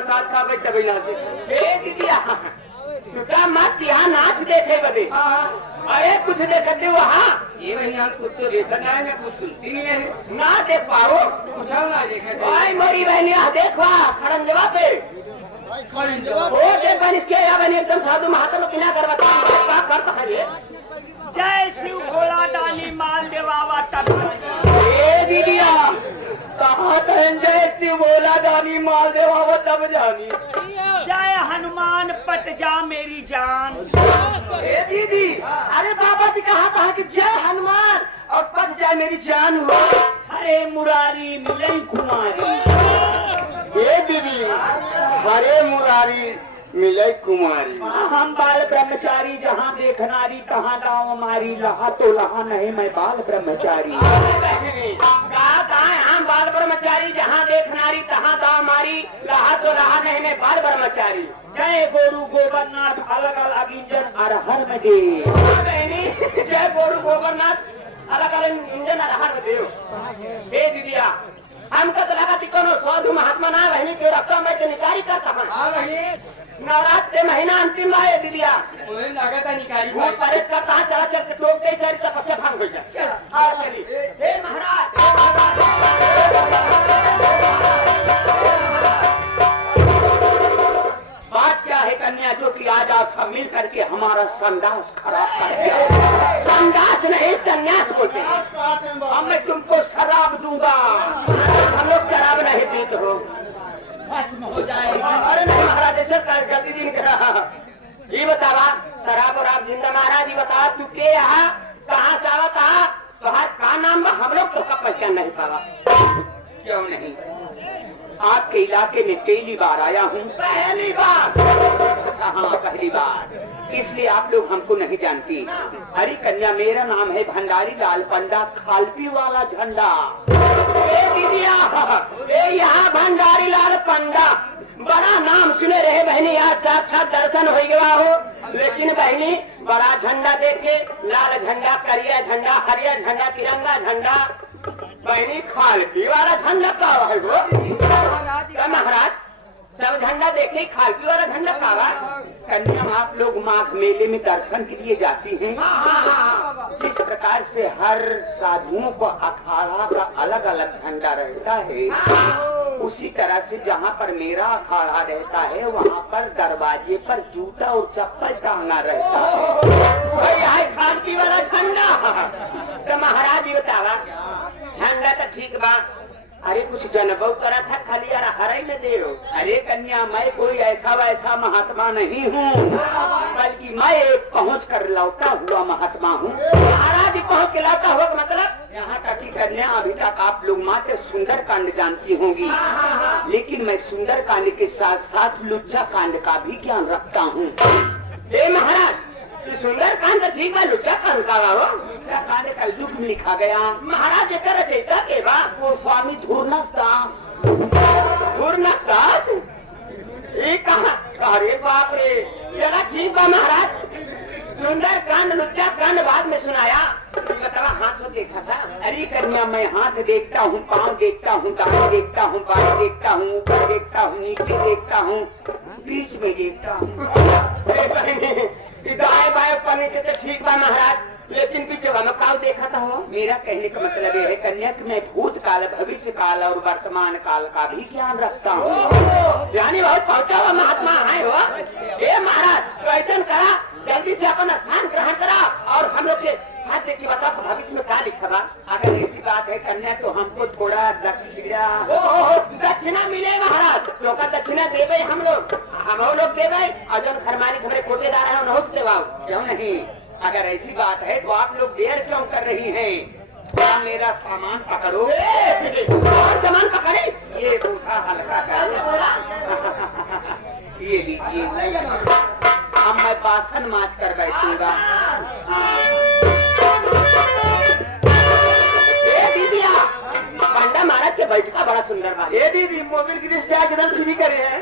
प्रसाद खा पे तभी नाचे दीदिया तुका मत यहाँ नाच देखे बदे अरे कुछ देखते हो हाँ ये बनिया कुछ तो देखना है ना कुछ सुनती नहीं है ना देख पाओ कुछ ना देखे भाई मेरी बहनिया देखो खड़न जवाब पे वो देख बहन इसके या बहन एकदम साधु महात्मा किना करवाता है करता है ये जय शिव भोला दानी माल देवावा तब ए दीदिया कहाँ जय शिव भोला दानी माल देवावा तब जानी जय हनुमान पट जा मेरी जान। ए दीदी अरे बाबा जी कहा कि जय हनुमान और पट जाए मेरी जान हुआ हरे मुरारी मिले कुमारी। ए दीदी हरे मुरारी मिले कुमारी हम बाल ब्रह्मचारी जहाँ देखनारी कहाँ दाव हमारी लहा तो लहा नहीं मैं बाल ब्रह्मचारी। हम बाल ब्रह्मचारी जहाँ देखनारी तहाँ दाव हमारी लहा तो लहा नहीं मैं बाल ब्रह्मचारी। जय गुरु गोवर्धनाथ अलग अलग इंजन अरहर में दे जय गुरु गोवर्धनाथ अलग अलग इंजन अरहर में दे दीदिया हमका तो लगा कोनो साधु महात्मा ना बहनी जो रखा मैं निकारी करता हूँ नवरात्र महीना अंतिम आए दीदिया लगातार निकारी वो परेड का कहाँ चला चल लोग कैसे तपस्या भांग हो जाए चलिए हे महाराज बात क्या है कन्या जो कि आज आपका मिल करके हमारा संदास खराब कर दिया संदास नहीं संन्यास बोलते अब मैं तुमको शराब दूंगा हम लोग शराब नहीं पीते हो हो जाएगा। अरे नहीं महाराज ऐसे गति जी ये बतावा शराब और आप जिंदा महाराज ये बता तू के यहाँ कहाँ से आवा कहा का नाम हम लोग तो का पहचान नहीं पावा क्यों नहीं आपके इलाके में पहली बार आया हूँ पहली बार हाँ पहली बार इसलिए आप लोग हमको नहीं जानती। हरी कन्या मेरा नाम है भंडारी लाल पंडा खालपी वाला झंडा। यहाँ भंडारी लाल पंडा बड़ा नाम सुने रहे बहनी आज साक्षात दर्शन हो गया हो लेकिन बहनी बड़ा झंडा देखे लाल झंडा करिया झंडा हरिया झंडा तिरंगा झंडा बहनी खालपी वाला झंडा का है वो महाराज सब झंडा देखे खालपी वाला झंडा का कन्या आप लोग माघ मेले में दर्शन के लिए जाती हैं जिस प्रकार से हर साधुओं को अखाड़ा का अलग अलग झंडा रहता है उसी तरह से जहाँ पर मेरा अखाड़ा रहता है वहाँ पर दरवाजे पर जूता और चप्पल टांगना रहता है खालपी वाला झंडा। तो महाराज ये बतावा झंडा तो ठीक बा अरे कुछ जनबव करा था खाली यार हराई में दे रो। अरे कन्या मैं कोई ऐसा वैसा महात्मा नहीं हूँ बल्कि मैं एक पहुँच कर लौटा हुआ महात्मा हूँ। महाराज पहुँच के लौटा हुआ मतलब यहाँ तक की कन्या अभी तक आप लोग मात्र सुंदर कांड जानती होंगी लेकिन मैं सुंदर कांड के साथ साथ लुच्चा कांड का भी ज्ञान रखता हूँ। महाराज सुंदर कांड ठीक है लुच्चा कांड का लुच्चा कांड का युग में लिखा गया महाराज रचयिता के बाद वो स्वामी धूर्णदास ये कहा अरे बाप रे चला ठीक बा महाराज सुंदर कांड लुच्चा कांड बाद में सुनाया मतलब हाथ में देखा था। अरे कन्या मैं हाथ देखता हूँ पाँव देखता हूँ दाएं देखता हूँ बाएं देखता हूँ ऊपर देखता हूँ नीचे देखता हूँ बीच में देखता हूँ दाएं बाएं ऊपर नीचे तो ठीक बा महाराज लेकिन बीच में काल देखा था हो। मेरा कहने का मतलब ये है कन्या कि मैं भूतकाल भविष्य काल और वर्तमान काल का भी ज्ञान रखता हूँ। यानी बहुत पहुंचा हुआ महात्मा है हो। ये महाराज तो ऐसा करा जल्दी से अपन स्थान ग्रहण करा और हम लोग के हाथ देखिए बता भविष्य में क्या लिखा बा। अगर ऐसी बात है कन्या तो हमको थोड़ा दक्षिणा मिले महाराज तो का दक्षिणा देवे हम लोग देवे और जब फरमानी हमारे कोटेदार है उन्होंने देवाओ क्यों नहीं। अगर ऐसी बात है तो आप लोग देर क्यों कर रही हैं। मेरा सामान पकड़ो सामान पकड़े ये दूसरा हल्का ये लीजिए अब मैं बासन माच कर बैठूंगा। पंडा महाराज के बैठका बड़ा सुंदर बात। ये दीदी मोबिल की दृष्टि किधर फ्री करे हैं